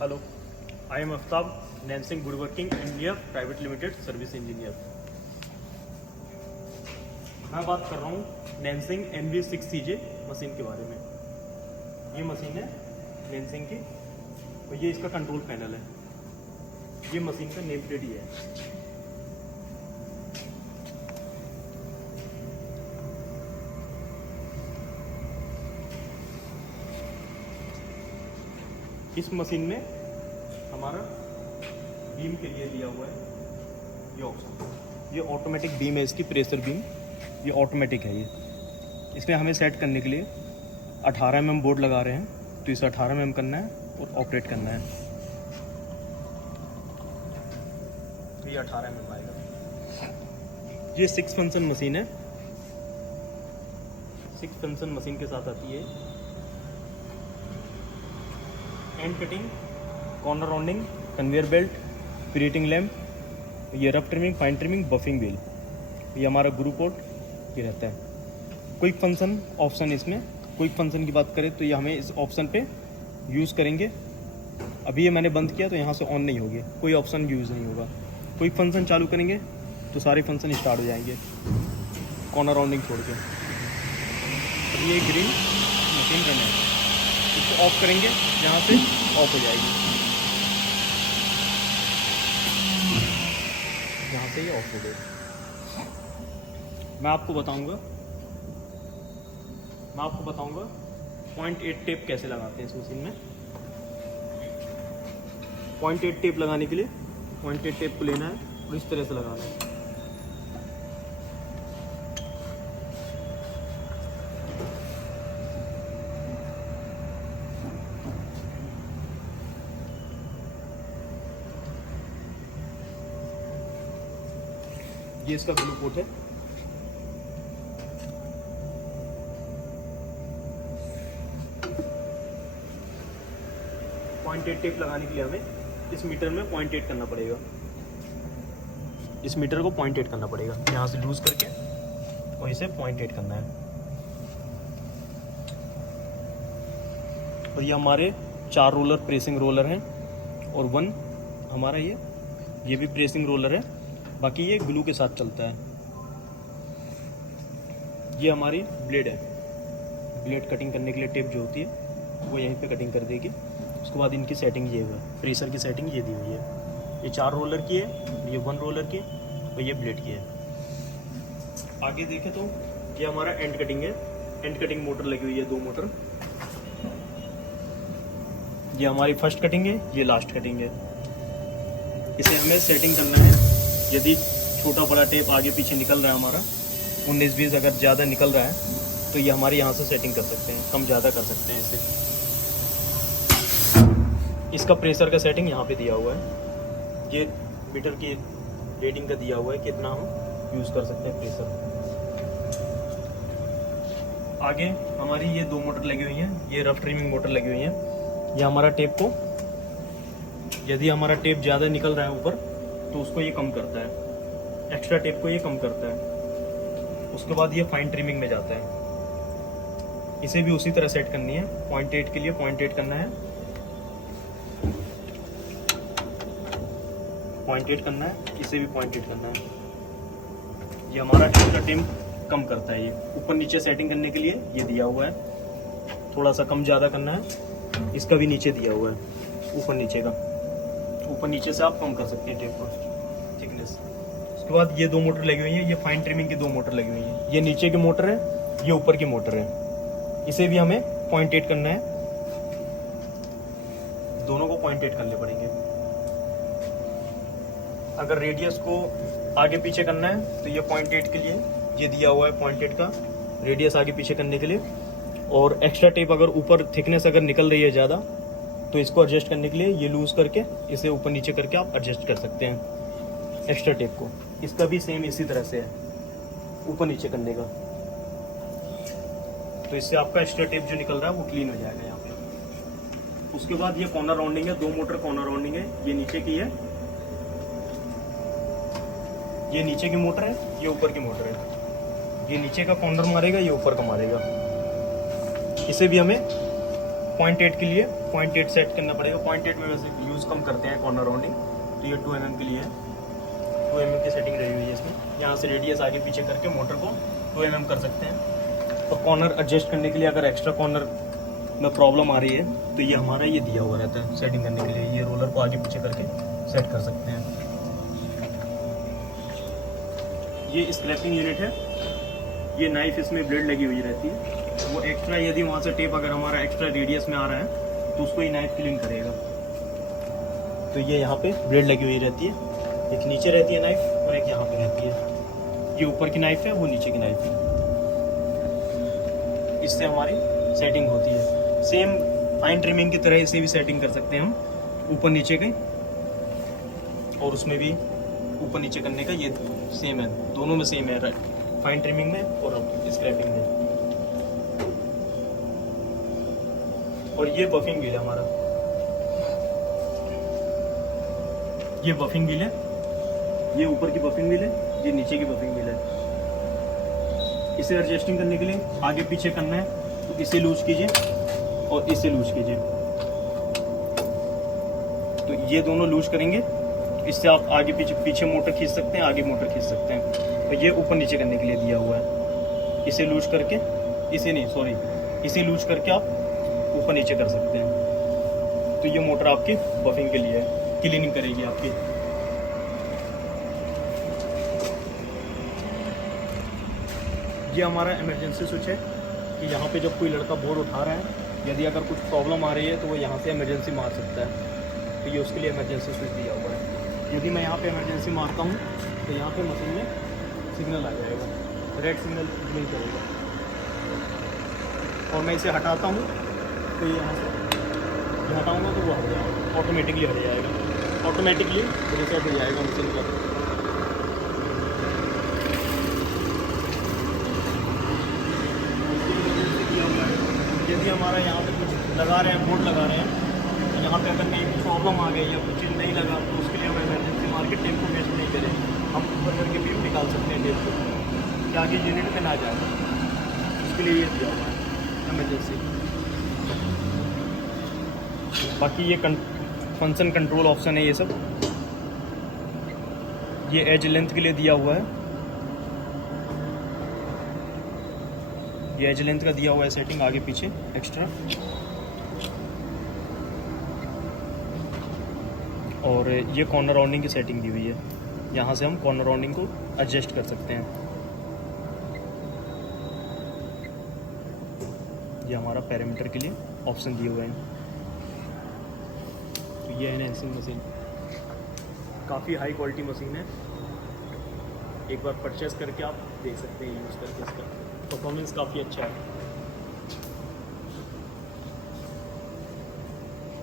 Hello, I am Aftab, Nain Singh would working India private limited service engineer. मैं बात कर रहा हूँ नैनसिंग NV6CJ मशीन के बारे में। ये मशीन है नैनसिंग की और ये इसका कंट्रोल पैनल है। ये मशीन का नेम प्लेट ही है। इस मशीन में हमारा बीम के लिए दिया हुआ है ये ऑप्शन। ये ऑटोमेटिक बीम है, इसकी प्रेशर बीम ये ऑटोमेटिक है। ये इसमें हमें सेट करने के लिए 18 mm बोर्ड लगा रहे हैं, तो इसे 18 mm करना है और ऑपरेट करना है। तो ये 18 mm आएगा। ये 6 फंक्शन मशीन है। 6 फंक्शन मशीन के साथ आती है and cutting, corner rounding, conveyor belt, preheating lamp, ये rough trimming, fine trimming, buffing wheel, ये हमारा ग्रुप पोर्ट ये रहता है। क्विक फंक्शन ऑप्शन, इसमें क्विक फंक्शन की बात करें तो ये हमें इस ऑप्शन पे यूज़ करेंगे। अभी ये मैंने बंद किया तो यहाँ से ऑन नहीं होगी, कोई ऑप्शन यूज़ नहीं होगा। क्विक फंक्शन चालू करेंगे तो सारे फंक्शन स्टार्ट हो जाएंगे कॉर्नर राउंडिंग छोड़ के। अब ये ग्रीन मशीन रन है, इसको ऑफ करेंगे, यहाँ से ऑफ हो जाएगी, यहाँ से ये ऑफ हो गई। मैं आपको बताऊंगा 0.8 टेप कैसे लगाते हैं इस मशीन में। 0.8 टेप लगाने के लिए 0.8 टेप को लेना है और इस तरह से लगाना है। ये इसका ग्लू पोर्ट है। .8 टेप लगाने के लिए हमें इस मीटर में 0.8 करना पड़ेगा। इस मीटर को 0.8 करना पड़ेगा, यहाँ से लूज करके और इसे 0.8 करना है। और ये हमारे 4 रोलर प्रेसिंग रोलर हैं और 1 हमारा ये भी प्रेसिंग रोलर है, बाकी ये ग्लू के साथ चलता है। ये हमारी ब्लेड है, ब्लेड कटिंग करने के लिए टेप जो होती है वो यहीं पे कटिंग कर देगी। उसके बाद इनकी सेटिंग ये है, प्रेशर की सेटिंग ये दी हुई है। ये 4 रोलर की है, ये 1 रोलर की और ये ब्लेड की है। आगे देखें तो ये हमारा एंड कटिंग है, एंड कटिंग मोटर लगी हुई है, 2 मोटर। ये हमारी फर्स्ट कटिंग है, ये लास्ट कटिंग है। इसे हमें सेटिंग करना है। यदि छोटा बड़ा टेप आगे पीछे निकल रहा है हमारा 19-20 अगर ज़्यादा निकल रहा है तो ये हमारे यहाँ से सेटिंग कर सकते हैं, कम ज़्यादा कर सकते हैं इसे। इसका प्रेशर का सेटिंग यहाँ पे दिया हुआ है, ये मीटर की रेटिंग का दिया हुआ है कितना हम यूज़ कर सकते हैं प्रेशर। आगे हमारी ये 2 मोटर लगी हुई हैं, ये रफ ट्रिमिंग मोटर लगी हुई हैं। ये हमारा टेप को, यदि हमारा टेप ज़्यादा निकल रहा है ऊपर तो उसको ये कम करता है, एक्स्ट्रा टेप को ये कम करता है। उसके बाद ये फाइन ट्रिमिंग में जाता है। इसे भी उसी तरह सेट करनी है, 0.8 के लिए 0.8 करना है, 0.8 करना है, इसे भी 0.8 करना है। ये हमारा एक्स्ट्रा टेप कम करता है। ये ऊपर नीचे सेटिंग करने के लिए ये दिया हुआ है, थोड़ा सा कम ज़्यादा करना है। इसका भी नीचे दिया हुआ है, ऊपर नीचे का, ऊपर नीचे से आप कम कर सकते हैं टेप का थिकनेस। उसके बाद ये 2 मोटर लगी हुई हैं, ये फाइन ट्रिमिंग की 2 मोटर लगी हुई हैं। ये नीचे की मोटर है, ये ऊपर की मोटर है। इसे भी हमें 0.8 करना है, दोनों को 0.8 करने पड़ेंगे। अगर रेडियस को आगे पीछे करना है तो ये 0.8 के लिए ये दिया हुआ है, 0.8 का रेडियस आगे पीछे करने के लिए। और एक्स्ट्रा टेप अगर ऊपर थिकनेस अगर निकल रही है ज़्यादा तो इसको एडजस्ट करने के लिए ये लूज करके इसे ऊपर नीचे करके आप एडजस्ट कर सकते हैं एक्स्ट्रा टेप को। इसका भी सेम इसी तरह से है, ऊपर नीचे करने का। तो इससे आपका एक्स्ट्रा टेप जो निकल रहा है वो क्लीन हो जाएगा यहाँ पे। उसके बाद ये कॉर्नर राउंडिंग है, 2 मोटर कॉर्नर राउंडिंग है। ये नीचे की है, ये नीचे की मोटर है, ये ऊपर की मोटर है। ये नीचे का कॉर्नर मारेगा, ये ऊपर का मारेगा। इसे भी हमें 0.8 के लिए 0.8 सेट करना पड़ेगा। 0.8 में वैसे यूज़ कम करते हैं कॉर्नर राउंडिंग, तो ये 2 mm के लिए है। 2 mm की सेटिंग रही हुई है इसमें। यहाँ से रेडियस आगे पीछे करके मोटर को 2 mm कर सकते हैं। और कॉर्नर एडजस्ट करने के लिए अगर एक्स्ट्रा कॉर्नर में प्रॉब्लम आ रही है तो ये हमारा ये दिया हुआ रहता है सेटिंग करने के लिए। ये रोलर को आगे पीछे करके सेट कर सकते हैं। ये स्क्रैपिंग यूनिट है। ये नाइफ इसमें ब्लेड लगी हुई रहती है। वो एक्स्ट्रा यदि वहाँ से टेप अगर हमारा एक्स्ट्रा रेडियस में आ रहा है तो उसको ये नाइफ क्लीन करेगा। तो ये यहाँ पे ब्लेड लगी हुई रहती है, एक नीचे रहती है नाइफ और एक यहाँ पे रहती है। ये ऊपर की नाइफ है, वो नीचे की नाइफ है। इससे हमारी सेटिंग होती है। सेम फाइन ट्रिमिंग की तरह इसे भी सेटिंग कर सकते हैं हम, ऊपर नीचे की। और उसमें भी ऊपर नीचे करने का ये सेम है, दोनों में सेम है, फाइन ट्रिमिंग में और स्क्रैपिंग में। और ये बफिंग व्हील है हमारा। ये बफिंग व्हील है, ये ऊपर की बफिंग व्हील है, ये नीचे की बफिंग व्हील है। इसे एडजस्टिंग करने के लिए आगे पीछे करना है तो इसे लूज कीजिए और इसे लूज कीजिए। तो ये दोनों लूज करेंगे, इससे आप आगे पीछे मोटर खींच सकते हैं, आगे मोटर खींच सकते हैं। तो ये ऊपर नीचे करने के लिए दिया हुआ है। इसे लूज करके, इसे लूज करके आप ऊपर नीचे कर सकते हैं। तो ये मोटर आपकी बफिंग के लिए है, क्लीनिंग करेगी आपकी। ये हमारा इमरजेंसी स्विच है कि यहाँ पे जब कोई लड़का बोर्ड उठा रहा है, यदि अगर कुछ प्रॉब्लम आ रही है तो वो यहाँ से इमरजेंसी मार सकता है। तो ये उसके लिए इमरजेंसी स्विच दिया हुआ है। यदि मैं यहाँ पे इमरजेंसी मारता हूँ तो यहाँ पे मशीन में सिग्नल आ जाएगा, रेड सिग्नल ब्लिंक करेगा। और मैं इसे हटाता हूँ तो ये यहाँ से हटाऊँगा तो वो हट जाएगा, ऑटोमेटिकली हट जाएगा, ऑटोमेटिकली रिसेट हो जाएगा मशीन का। यदि हमारा यहाँ पे कुछ लगा रहे हैं, बोर्ड लगा रहे हैं, तो यहाँ पे अगर कहीं प्रॉब्लम आ गई या कुछ चीज़ नहीं लगा तो उसके लिए हम इमरजेंसी मार के टेप को वेस्ट नहीं करें। हम ऊपर करके भी निकाल सकते हैं टेप को, कि आगे यूनिट में ना जाए। उसके लिए ये दिया हुआ है इमरजेंसी। बाकी ये फंक्शन कंट्रोल ऑप्शन है ये सब। ये एज लेंथ के लिए दिया हुआ है, ये एज लेंथ का दिया हुआ है सेटिंग, आगे पीछे एक्स्ट्रा। और ये कॉर्नर राउंडिंग की सेटिंग दी हुई है, यहाँ से हम कॉर्नर राउंडिंग को एडजस्ट कर सकते हैं। ये हमारा पैरामीटर के लिए ऑप्शन दिए हुए हैं। तो ये एनहेंसिंग मशीन काफ़ी हाई क्वालिटी मशीन है, एक बार परचेस करके आप देख सकते हैं यूज़ करके। इसका परफॉर्मेंस काफ़ी अच्छा है,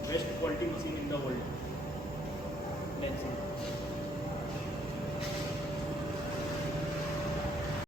best quality machine in the world.